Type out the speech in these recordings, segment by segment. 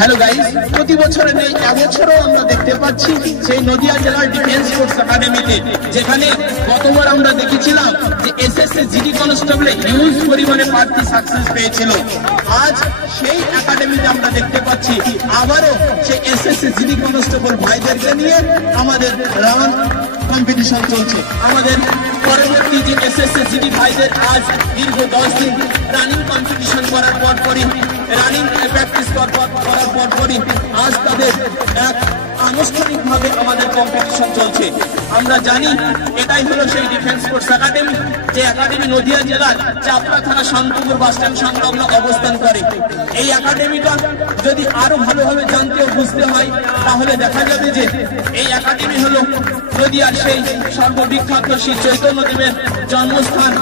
Hello guys, প্রতি বছরে নেই এবছরও আমরা দেখতে পাচ্ছি সেই নদিয়া জেলার ডিফেন্স ফোর্স একাডেমিতে, যেখানে গতবার আমরা দেখেছিলাম যে এসএসসি জিডি কনস্টেবলে হিউজ পরিমাণে প্রার্থী সাকসেস পেয়েছিল। আজ সেই একাডেমিতে আমরা দেখতে পাচ্ছি আবারও সেই এসএসসি জিডি কনস্টেবল ভাইদেরকে নিয়ে আমাদের রান কম্পিটিশন চলছে। আমাদের পরবর্তী যে এসএসসি জিডি ভাইদের আজ দীর্ঘ 10 দিন রানিং কম্পিটিশন করার পরপরই রানিং প্র্যাকটিস করার পরপরই আজ তাদের এক আনুষ্ঠানিকভাবে আমাদের কম্পিটিশন চলছে। আমরা জানি এটাই হলো সেই ডিফেন্স ফোর্স একাডেমি, যে একাডেমি নদিয়া জেলার চাপড়া থানা শান্তপুর বাসস্ট্যান্ড সংলগ্ন অবস্থান করে। এই একাডেমিটা যদি আরো ভালোভাবে জানতে ও বুঝতে হয় তাহলে দেখা যাবে যে এই একাডেমি হলো নদিয়ার সেই সর্ববিখ্যাত শ্রী চৈতন্যদেবের জন্মস্থান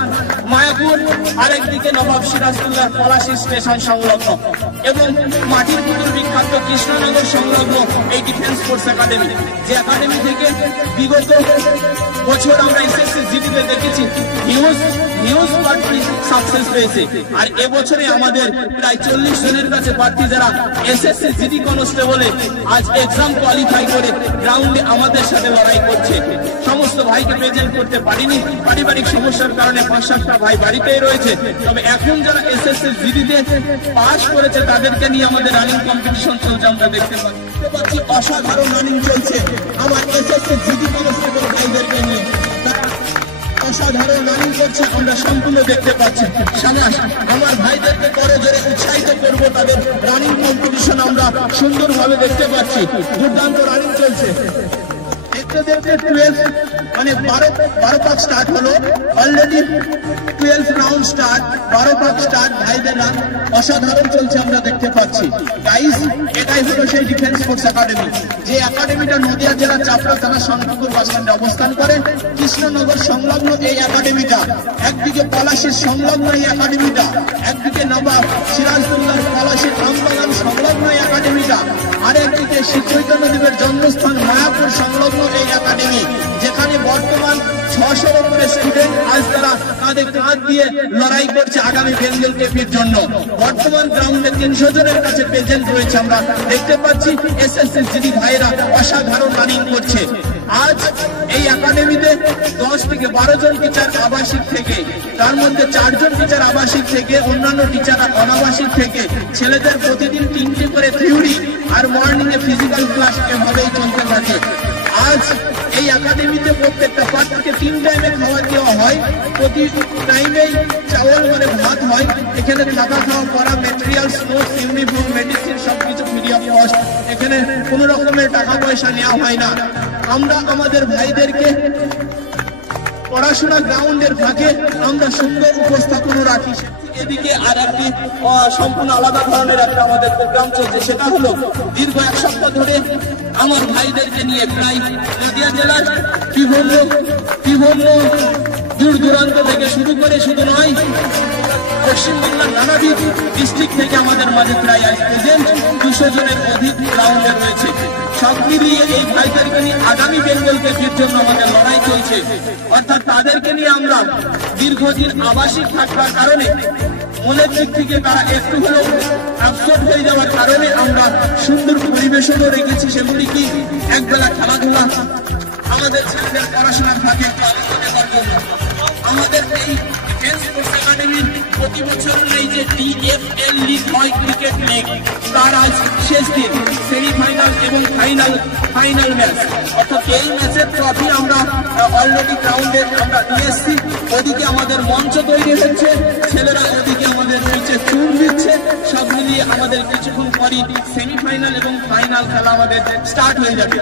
মায়াপুর, আরেকদিকে নবাব সিরাজদৌল্লা পলাশী স্টেশন সংলগ্ন এবং মাটির পুকুর বিখ্যাত কৃষ্ণনগর সংলগ্ন এই ডিফেন্স ফোর্স একাডেমি, যে একাডেমি থেকে বিগত বছর আমরা এসএসসি জিডিতে দেখেছি হিউজ প্রার্থী সাকসেস পেয়েছে। আর এবছরে আমাদের প্রায় 40 জনের কাছে প্রার্থী যারা এসএসসি জিডি কনস্টেবলে আজ এক্সাম কোয়ালিফাই করে গ্রাউন্ডে আমাদের সাথে লড়াই করছে। সমস্ত ভাইকে প্রেজেন্ট করতে পারিনি, পারিবারিক সমস্যার কারণে 5-7টা ভাই বাড়িতেই রয়েছে। তবে এখন যারা এসএসসি জিডিতে পাস করেছে তাদেরকে নিয়ে আমাদের রানিং কম্পিটিশন চলছে। আমরা দেখতে পাচ্ছি অসাধারণ রানিং চলছে আমার এসএসসি জিডি কনস্টেবল ভাইদেরকে নিয়ে, অসাধারণ রানিং করছে আমরা সম্পূর্ণ দেখতে পাচ্ছি। সামাস আমার ভাইদেরকে করে জোরে উৎসাহিত করবো, তাদের রানিং কম্পিটিশন আমরা সুন্দরভাবে দেখতে পাচ্ছি। দুর্দান্ত রানিং চলছে। দেখতে দেখতে 12 পাক স্টার্ট হলো, অলরেডি 12 রাউন্ড স্টার্ট, 12 পাক স্টার্ট। ভাইদের রান অসাধারণ চলছে আমরা দেখতে পাচ্ছি। গাইস, এটাই হলো সেই ডিফেন্স ফোর্স একাডেমি, যে একাডেমিটা নদিয়া জেলার চাপড়া থানা শান্তপুর বাসস্ট্যান্ডে অবস্থান করে। কৃষ্ণনগর সংলগ্ন এই একাডেমিটা, একদিকে পলাশীর সংলগ্ন এই একাডেমিটা, একদিকে নবাব সিরাজদৌল্লার পলাশীর আমবাগান সংলগ্ন এই একাডেমিটা, আর একদিকে শ্রী চৈতন্যদেবের জন্মস্থান মায়াপুর সংলগ্ন এই একাডেমি, যেখানে বর্তমান 600 উপরে স্টুডেন্ট আজ তারা কাঁধে কাঁধ দিয়ে লড়াই করছে আগামী বেঙ্গল কেপির জন্য। বর্তমান গ্রাউন্ডে 300 জনের কাছে প্রেজেন্ট রয়েছে। আমরা দেখতে পাচ্ছি এসএসসি জিডি ভাইরা অসাধারণ রানিং করছে। আজ এই একাডেমিতে 10 থেকে 12 জন টিচার আবাসিক থেকে, তার মধ্যে 4 জন টিচার আবাসিক থেকে, অন্যান্য টিচার অনাবাসিক থেকে। ছেলেদের প্রতিদিন 3টি করে theory R morning a physical class এভাবেই চলতে থাকে। আজ এই একাডেমিতে প্রত্যেকটা পার্টকে 3 টাইমে খাওয়া দেওয়া হয়, প্রতি টাইমেই চাউল মানে ভাত হয়। এখানে থাকা খাওয়া করা, মেটেরিয়ালস, নোটস, ইউনিফর্ম, মেডিসিন সবকিছু ফ্রি অফ কস্ট। এখানে কোনো রকমের টাকা পয়সা নেওয়া হয় না। আমরা আমাদের ভাইদেরকে পড়াশোনা গ্রাউন্ডের ফাঁকে আমরা সুন্দর উপস্থাপনা রাখি। এদিকে আর একটি সম্পূর্ণ আলাদা ধরনের একটা আমাদের প্রোগ্রাম চলছে, সেটা হলো দীর্ঘ 1 সপ্তাহ ধরে আমার ভাইদেরকে নিয়ে প্রায় নদিয়া জেলার বিভিন্ন দূর দূরান্ত থেকে শুরু করে, শুধু নয় পশ্চিমবাংলার নানাবিধ ডিস্ট্রিক্ট থেকে আমাদের মাঝে প্রায় আজ প্রেজেন্ট 200 জনের অধিক গ্রাউন্ডে রয়েছে। সব মিলিয়ে এই ভাইদেরকে নিয়ে আগামী বেঙ্গল কেপির জন্য আমাদের লড়াই চলছে। অর্থাৎ তাদেরকে নিয়ে আমরা দীর্ঘদিন আবাসিক থাকার কারণে মনের দিক থেকে তারা একটু হলেও আপসেট হয়ে যাওয়ার কারণে আমরা সুন্দর পরিবেশনও রেখেছি। সেগুলি কি একবেলা খেলাধুলা, আমাদের ছেলেদের পড়াশোনার ফাঁকে একটু আনন্দ নেওয়ার জন্য। আমাদের এই ডিফেন্স ফোর্স একাডেমির প্রতি বছর এই যে ডিএফএল লিগ হয়, ক্রিকেট লিগ, তার আজ শেষ দিন, সেমিফাইনাল এবং ফাইনাল ম্যাচ। অর্থাৎ এই ম্যাচের ট্রফি আমরা অলরেডি গ্রাউন্ডে আমরা নিয়ে এসেছি। ওদিকে আমাদের মঞ্চ তৈরি হচ্ছে, ছেলেরা ওদিকে আমাদের নিচে চুন দিচ্ছে। সব মিলিয়ে আমাদের কিছুক্ষণ পরই সেমিফাইনাল এবং ফাইনাল খেলা আমাদের স্টার্ট হয়ে যাবে।